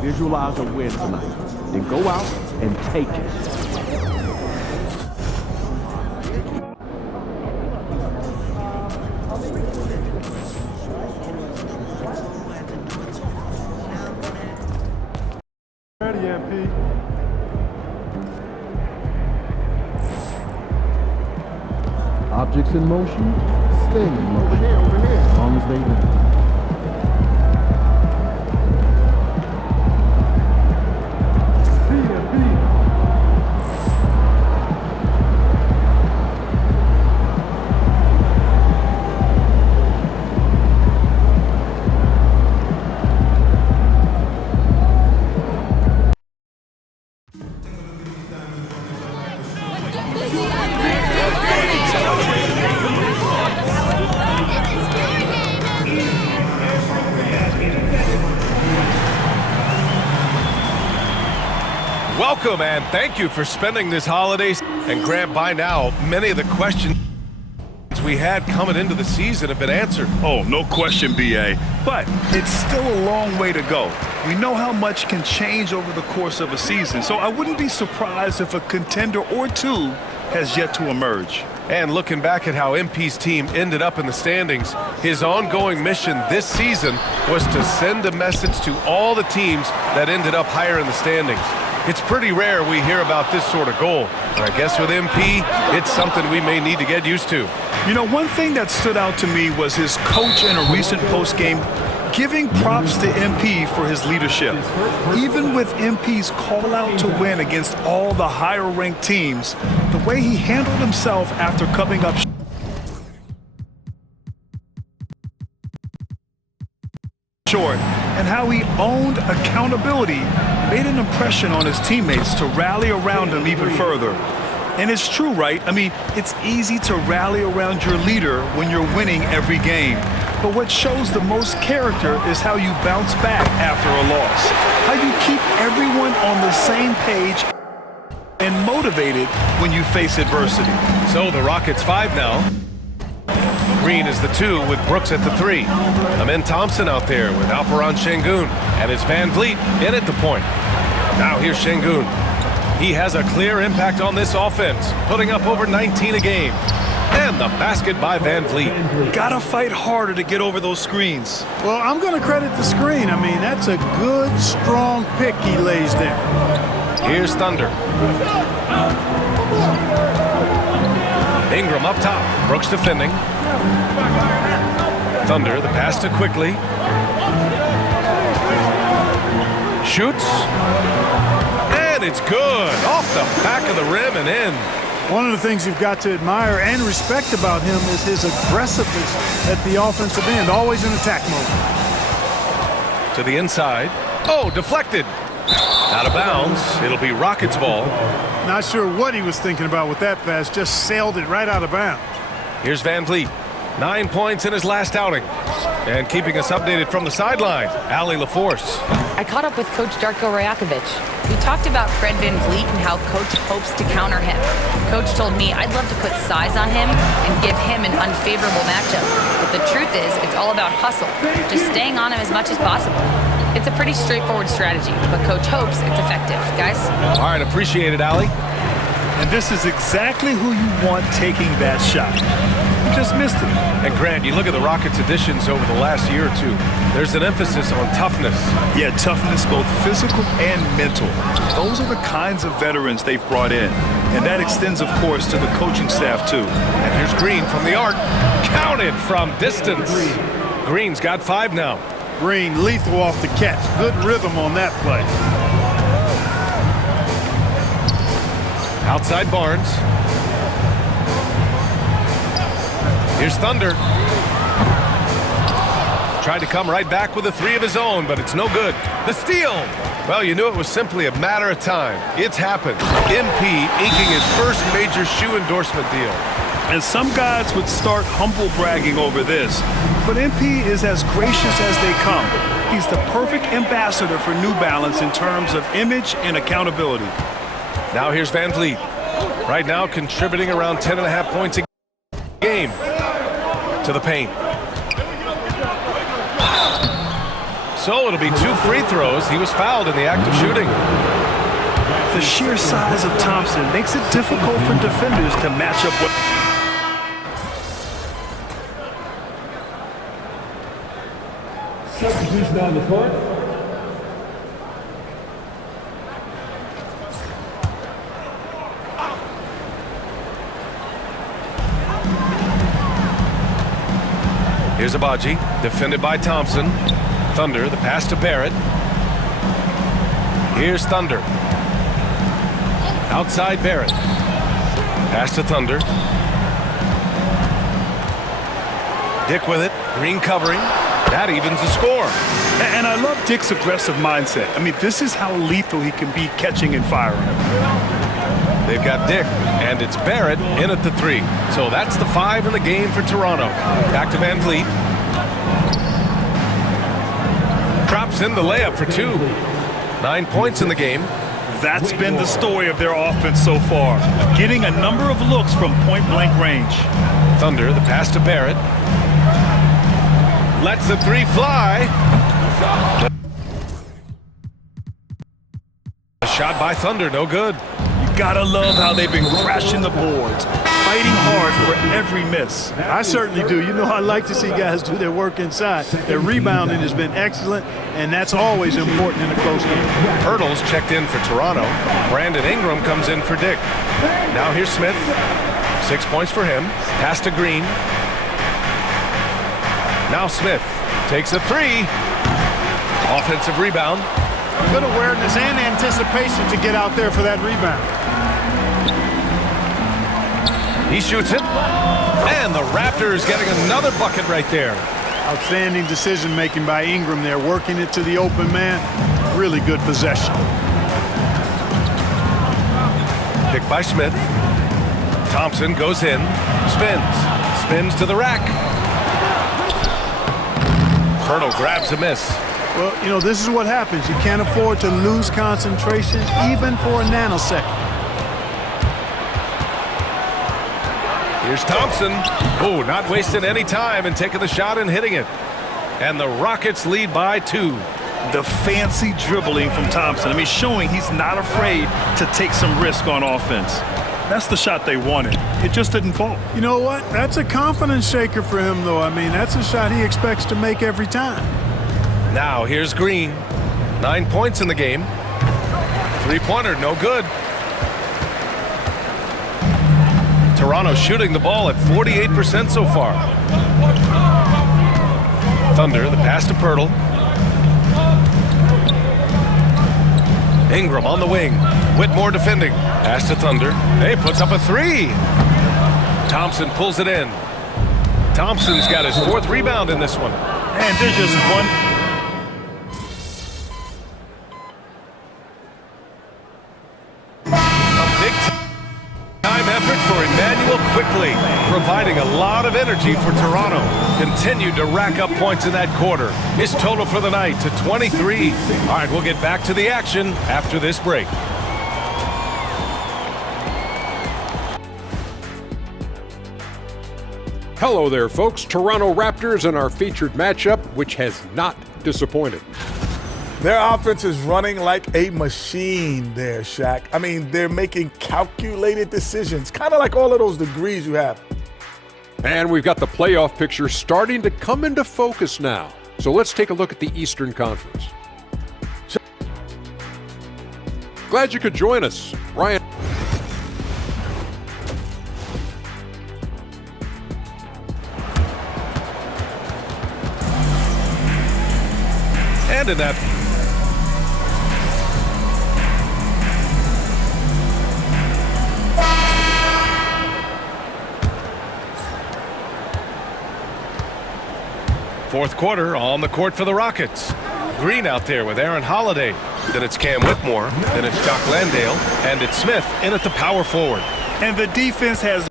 visualize a win tonight. Then go out and take it. Ready, MP. Objects in motion, stay in motion. As long as they win. Welcome and thank you for spending this holiday. And Grant, by now, many of the questions we had coming into the season have been answered. Oh, no question, B.A. But it's still a long way to go. We know how much can change over the course of a season, so I wouldn't be surprised if a contender or two has yet to emerge. And looking back at how MP's team ended up in the standings, his ongoing mission this season was to send a message to all the teams that ended up higher in the standings. It's pretty rare we hear about this sort of goal. And I guess with MP, it's something we may need to get used to. You know, one thing that stood out to me was his coach in a recent postgame giving props to MP for his leadership. Even with MP's call out to win against all the higher-ranked teams, the way he handled himself after coming up short and how he owned accountability made an impression on his teammates to rally around him even further. And it's true, right? I mean, it's easy to rally around your leader when you're winning every game. But what shows the most character is how you bounce back after a loss. How you keep everyone on the same page and motivated when you face adversity. So the Rockets 5 now. Green is the 2 with Brooks at the 3. Amen Thompson out there with Alperen Sengun. And it's Van Vliet in at the point. Now here's Sengun. He has a clear impact on this offense, putting up over 19 a game. And the basket by Van Vliet. Gotta fight harder to get over those screens. Well, I'm going to credit the screen. I mean, that's a good, strong pick he lays there. Here's Thunder. Ingram up top. Brooks defending. Thunder, the pass to Quickly. Shoots. And it's good. Off the back of the rim and in. One of the things you've got to admire and respect about him is his aggressiveness at the offensive end, always in attack mode. To the inside. Oh, deflected. Out of bounds. It'll be Rockets ball. Not sure what he was thinking about with that pass, just sailed it right out of bounds. Here's Van Vliet. 9 points in his last outing. And keeping us updated from the sideline, Allie LaForce. I caught up with Coach Darko Rajakovic. We talked about Fred Van Vliet and how Coach hopes to counter him. Coach told me I'd love to put size on him and give him an unfavorable matchup. But the truth is, it's all about hustle, just staying on him as much as possible. It's a pretty straightforward strategy, but Coach hopes it's effective. Guys? All right, appreciate it, Allie. And this is exactly who you want taking that shot. You just missed it. And Grant, you look at the Rockets' additions over the last year or two. There's an emphasis on toughness. Yeah, toughness, both physical and mental. Those are the kinds of veterans they've brought in. And that extends, of course, to the coaching staff, too. And here's Green from the arc. Counted from distance. Green's got 5 now. Green lethal off the catch. Good rhythm on that play. Outside Barnes. Here's Thunder. Tried to come right back with a 3 of his own, but it's no good. The steal. Well, you knew it was simply a matter of time. It's happened. MP inking his first major shoe endorsement deal. And some guys would start humble bragging over this, but MP is as gracious as they come. He's the perfect ambassador for New Balance in terms of image and accountability. Now here's Van Vliet. Right now contributing around 10.5 points a game. To the paint. So it'll be 2 free throws. He was fouled in the act of shooting. The sheer size of Thompson makes it difficult for defenders to match up with. Substitution on the court. Here's Abaji, defended by Thompson. Thunder, the pass to Barrett. Here's Thunder. Outside Barrett. Pass to Thunder. Dick with it. Green covering. That evens the score. And I love Dick's aggressive mindset. I mean, this is how lethal he can be catching and firing. They've got Dick, and it's Barrett in at the 3. So that's the 5 in the game for Toronto. Back to Van Vliet. Drops in the layup for 2. 9 points in the game. That's been the story of their offense so far. Getting a number of looks from point-blank range. Thunder, the pass to Barrett. Lets the 3 fly. A shot by Thunder, no good. You gotta love how they've been crashing the boards, fighting hard for every miss. I certainly do. You know, I like to see guys do their work inside. Their rebounding has been excellent, and that's always important in a close game. Hurdles checked in for Toronto. Brandon Ingram comes in for Dick. Now here's Smith. 6 points for him. Pass to Green. Now Smith takes a 3. Offensive rebound. Good awareness and anticipation to get out there for that rebound. He shoots it. And the Raptors getting another bucket right there. Outstanding decision-making by Ingram there, working it to the open man. Really good possession. Picked by Smith. Thompson goes in. Spins to the rack. Hurdle grabs a miss. Well, you know, this is what happens. You can't afford to lose concentration even for a nanosecond. Here's Thompson. Oh, not wasting any time and taking the shot and hitting it. And the Rockets lead by 2. The fancy dribbling from Thompson. I mean, showing he's not afraid to take some risk on offense. That's the shot they wanted. It just didn't fall. You know what? That's a confidence shaker for him, though. I mean, that's a shot he expects to make every time. Now here's Green. 9 points in the game. 3-pointer, no good. Toronto shooting the ball at 48% so far. Thunder, the pass to Pirtle. Ingram on the wing. Whitmore defending. Pass to Thunder. Hey, puts up a 3. Thompson pulls it in. Thompson's got his 4th rebound in this one. And there's just one. Time effort for Emmanuel Quickly, providing a lot of energy for Toronto. Continued to rack up points in that quarter. His total for the night to 23. All right, we'll get back to the action after this break. Hello there, folks. Toronto Raptors in our featured matchup, which has not disappointed. Their offense is running like a machine there, Shaq. I mean, they're making calculated decisions, kind of like all of those degrees you have. And we've got the playoff picture starting to come into focus now. So let's take a look at the Eastern Conference. Glad you could join us. Ryan. And in that fourth quarter, on the court for the Rockets. Green out there with Aaron Holiday. Then it's Cam Whitmore. Then it's Jock Landale. And it's Smith in at the power forward. And the defense has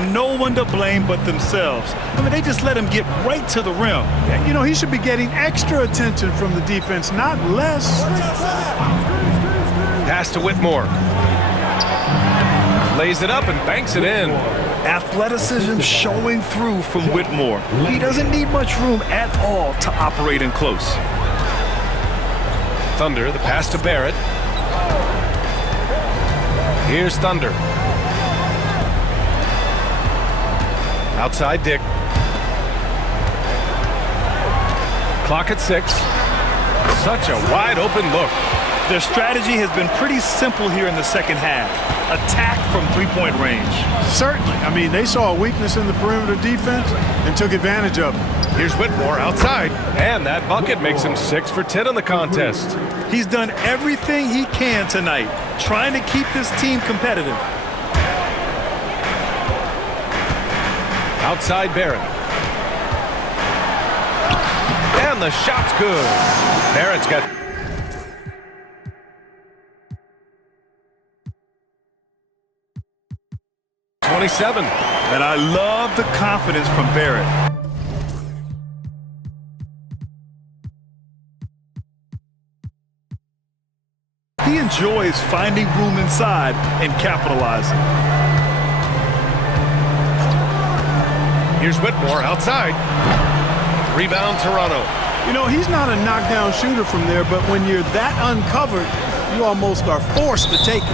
no one to blame but themselves. I mean, they just let him get right to the rim. You know, he should be getting extra attention from the defense, not less. Pass to Whitmore. lays it up and banks it in. Athleticism showing through from Whitmore. He doesn't need much room at all to operate in close. Thunder, the pass to Barrett. Here's Thunder. Outside Dick. Clock at 6. Such a wide open look. Their strategy has been pretty simple here in the second half. Attack from three-point range. Certainly. I mean, they saw a weakness in the perimeter defense and took advantage of it. Here's Whitmore outside. And that bucket makes him 6 for 10 in the contest. He's done everything he can tonight, trying to keep this team competitive. Outside Barrett. And the shot's good. Barrett's got 27. And I love the confidence from Barrett. He enjoys finding room inside and capitalizing. Here's Whitmore outside. Rebound Toronto. You know, he's not a knockdown shooter from there, but when you're that uncovered, you almost are forced to take it.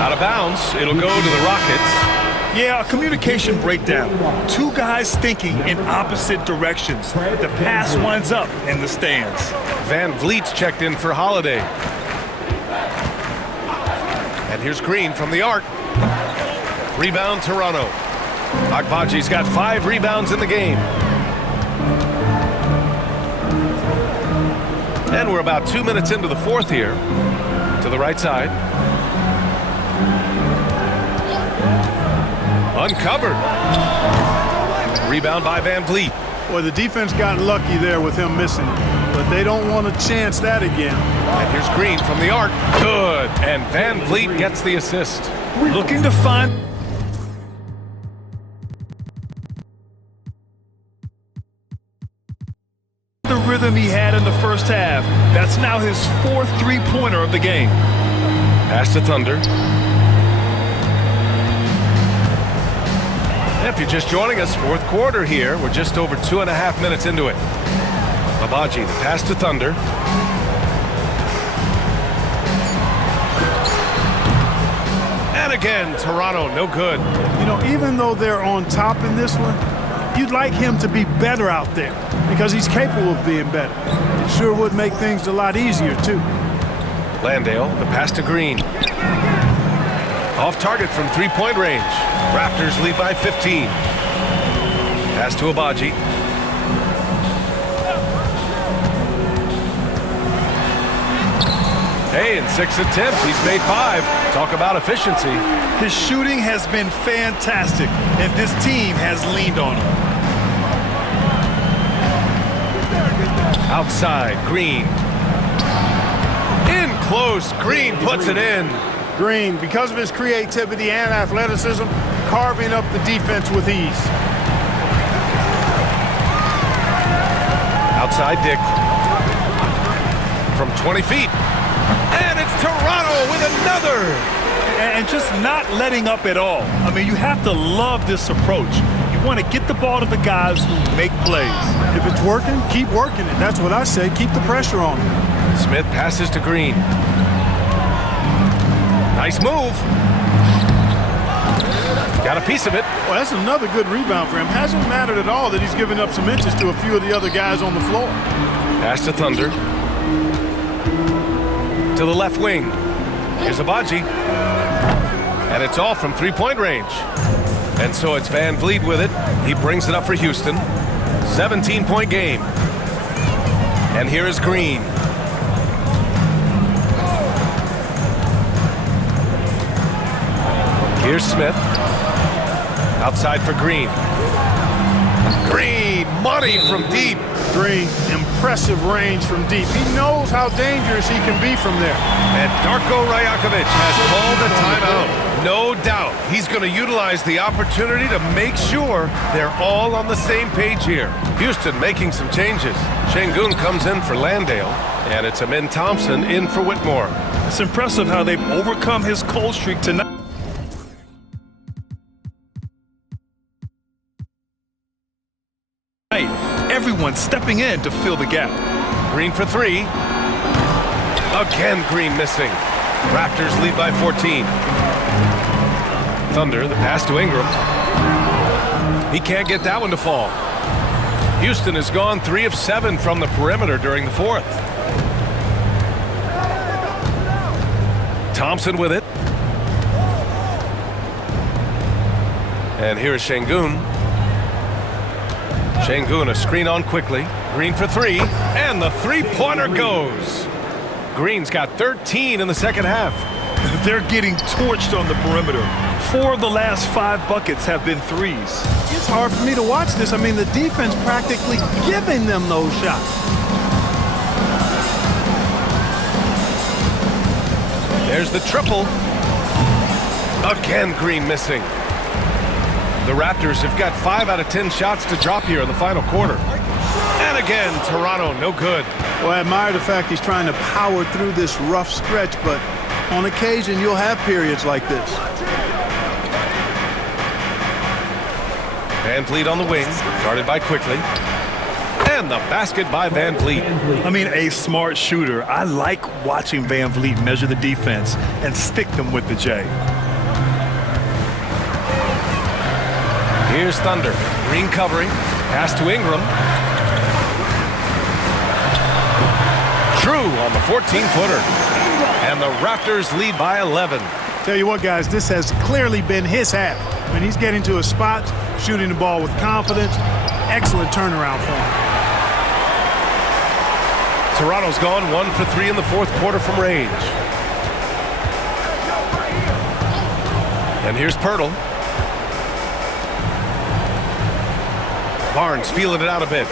Out of bounds. It'll go to the Rockets. Yeah, a communication breakdown. Two guys thinking in opposite directions. The pass winds up in the stands. Van Vliet's checked in for Holiday. And here's Green from the arc. Rebound Toronto. Agbaji's got 5 rebounds in the game. And we're about 2 minutes into the fourth here. To the right side. Uncovered. Rebound by Van Vliet. Boy, the defense got lucky there with him missing it, but they don't want to chance that again. And here's Green from the arc. Good. And Van Vliet gets the assist. Looking to find the rhythm he had in the first half. That's now his 4th three-pointer of the game. Pass to Thunder. If you're just joining us, fourth quarter here. We're just over 2.5 minutes into it. Agbaji, the pass to Thunder. And again, Toronto, no good. You know, even though they're on top in this one, you'd like him to be better out there because he's capable of being better. It sure would make things a lot easier, too. Landale, the pass to Green. Off target from three-point range. Raptors lead by 15. Pass to Agbaji. Hey, in 6 attempts, he's made 5. Talk about efficiency. His shooting has been fantastic, and this team has leaned on him. Outside, Green. In close, Green puts it in. Green, because of his creativity and athleticism, carving up the defense with ease. Outside Dick. From 20 feet. And it's Toronto with another. And just not letting up at all. I mean, you have to love this approach. You want to get the ball to the guys who make plays. If it's working, keep working it. That's what I say. Keep the pressure on him. Smith passes to Green. Nice move. Got a piece of it. Well, that's another good rebound for him. Hasn't mattered at all that he's given up some inches to a few of the other guys on the floor. Pass to Thunder. To the left wing. Here's Agbaji. And it's all from three-point range. And so it's Van Vliet with it. He brings it up for Houston. 17-point game. And here is Green. Here's Smith. Outside for Green. Green, money from deep. Green, impressive range from deep. He knows how dangerous he can be from there. And Darko Rajakovic has called a timeout. No doubt he's going to utilize the opportunity to make sure they're all on the same page here. Houston making some changes. Şengün comes in for Landale, and it's Amin Thompson in for Whitmore. It's impressive how they've overcome his cold streak tonight. everyone stepping in to fill the gap. Green for three. Again, Green missing. Raptors lead by 14. Thunder, the pass to Ingram. He can't get that one to fall. Houston has gone 3 of 7 from the perimeter during the fourth. Thompson with it. And here's Şengün. Şengün, a screen on quickly. Green for three, and the three-pointer goes. Green's got 13 in the second half. They're getting torched on the perimeter. 4 of the last 5 buckets have been threes. It's hard for me to watch this. I mean, the defense practically giving them those shots. There's the triple. Again, Green missing. The Raptors have got 5 out of 10 shots to drop here in the final quarter. And again, Toronto, no good. Well, I admire the fact he's trying to power through this rough stretch, but on occasion, you'll have periods like this. Van Vliet on the wing, guarded by Quickly. And the basket by Van Vliet. I mean, a smart shooter. I like watching Van Vliet measure the defense and stick them with the J. Here's Thunder. Green covering. Pass to Ingram. Drew on the 14-footer. And the Raptors lead by 11. Tell you what, guys, this has clearly been his half. When he's getting to a spot, shooting the ball with confidence, excellent turnaround for him. Toronto's gone 1 for 3 in the fourth quarter from range. And here's Poeltl. Barnes feeling it out a bit.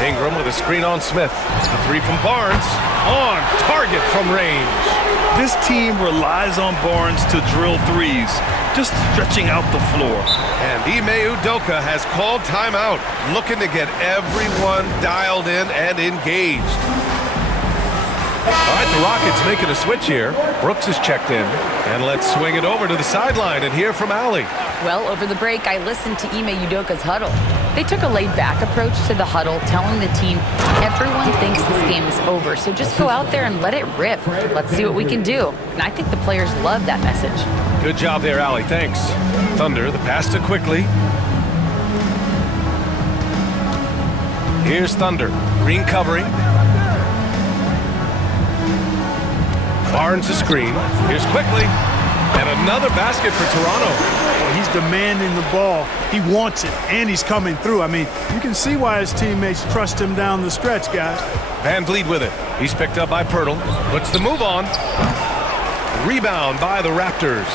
Ingram with a screen on Smith. The three from Barnes. On target from range. This team relies on Barnes to drill threes, just stretching out the floor. And Ime Udoka has called timeout, looking to get everyone dialed in and engaged. All right, the Rockets making a switch here. Brooks is checked in. And let's swing it over to the sideline and hear from Allie. Well, over the break, I listened to Ime Udoka's huddle. They took a laid-back approach to the huddle, telling the team, everyone thinks this game is over, so just go out there and let it rip. Let's see what we can do. And I think the players love that message. Good job there, Allie. Thanks. Thunder, the pass to Quickly. Here's Thunder. Green covering. Barnes a screen. Here's Quickly. And another basket for Toronto. He's demanding the ball. He wants it, and he's coming through. I mean, you can see why his teammates trust him down the stretch, guys. Van Vliet with it. He's picked up by Poeltl. Puts the move on. Rebound by the Raptors.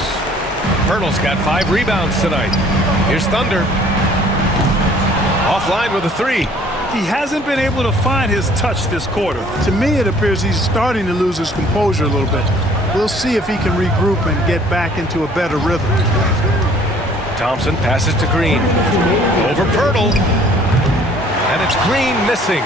Poeltl's got 5 rebounds tonight. Here's Thunder. Offline with a three. He hasn't been able to find his touch this quarter. To me, it appears he's starting to lose his composure a little bit. We'll see if he can regroup and get back into a better rhythm. Thompson passes to Green. Over Poeltl. And it's Green missing.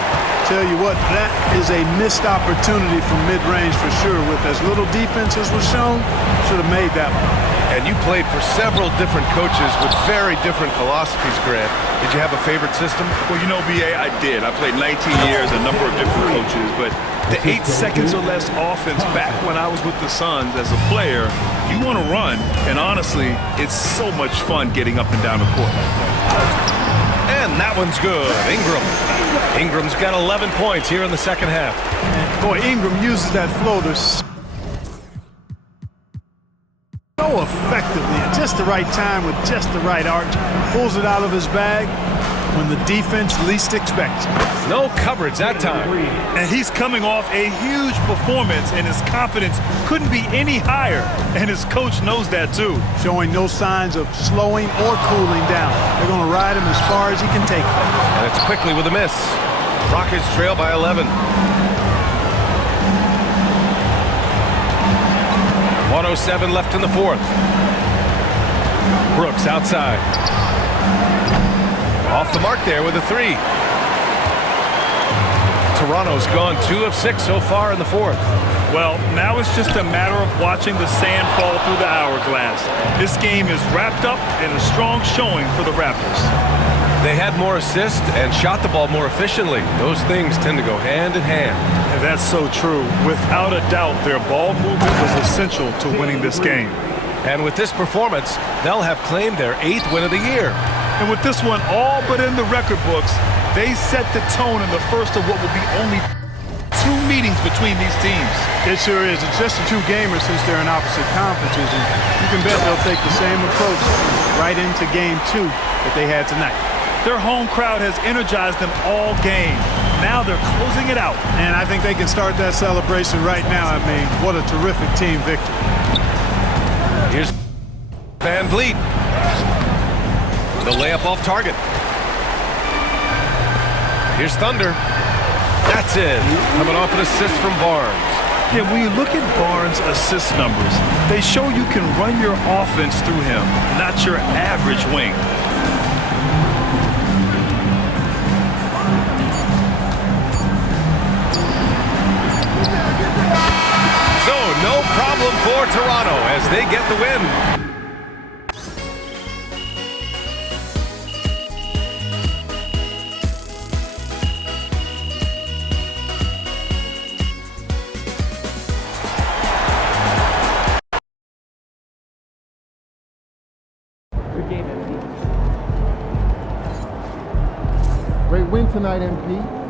Tell you what, that is a missed opportunity from mid-range for sure. With as little defense as was shown, should have made that one. And you played for several different coaches with very different philosophies, Grant. Did you have a favorite system? Well, you know, B.A., I did. I played 19 years, a number of different coaches, but the 8 seconds or less offense back when I was with the Suns as a player, you want to run, and honestly, it's so much fun getting up and down the court. And that one's good. Ingram. Ingram's got 11 points here in the second half. And boy, Ingram uses that floater so effectively at just the right time with just the right arch. Pulls it out of his bag when the defense least expects it. No coverage that time. And he's coming off a huge performance, and his confidence couldn't be any higher. And his coach knows that too. Showing no signs of slowing or cooling down. They're going to ride him as far as he can take him. And it's Quickly with a miss. Rockets trail by 11. 1:07 left in the fourth. Brooks outside. Off the mark there with a three. Toronto's gone 2 of 6 so far in the fourth. Well, now it's just a matter of watching the sand fall through the hourglass. This game is wrapped up in a strong showing for the Raptors. They had more assists and shot the ball more efficiently. Those things tend to go hand in hand. And that's so true. Without a doubt, their ball movement was essential to winning this game. And with this performance, they'll have claimed their 8th win of the year. And with this one all but in the record books, they set the tone in the first of what will be only 2 meetings between these teams. It sure is. It's just a 2-gamer since they're in opposite conferences, and you can bet they'll take the same approach right into game 2 that they had tonight. Their home crowd has energized them all game. Now they're closing it out. And I think they can start that celebration right now. I mean, what a terrific team victory. Here's Van Vliet. The layup off target. Here's Thunder. That's in. Coming off an assist from Barnes. Yeah, when you look at Barnes' assist numbers, they show you can run your offense through him, not your average wing. So, no problem for Toronto as they get the win. Great win tonight, MP.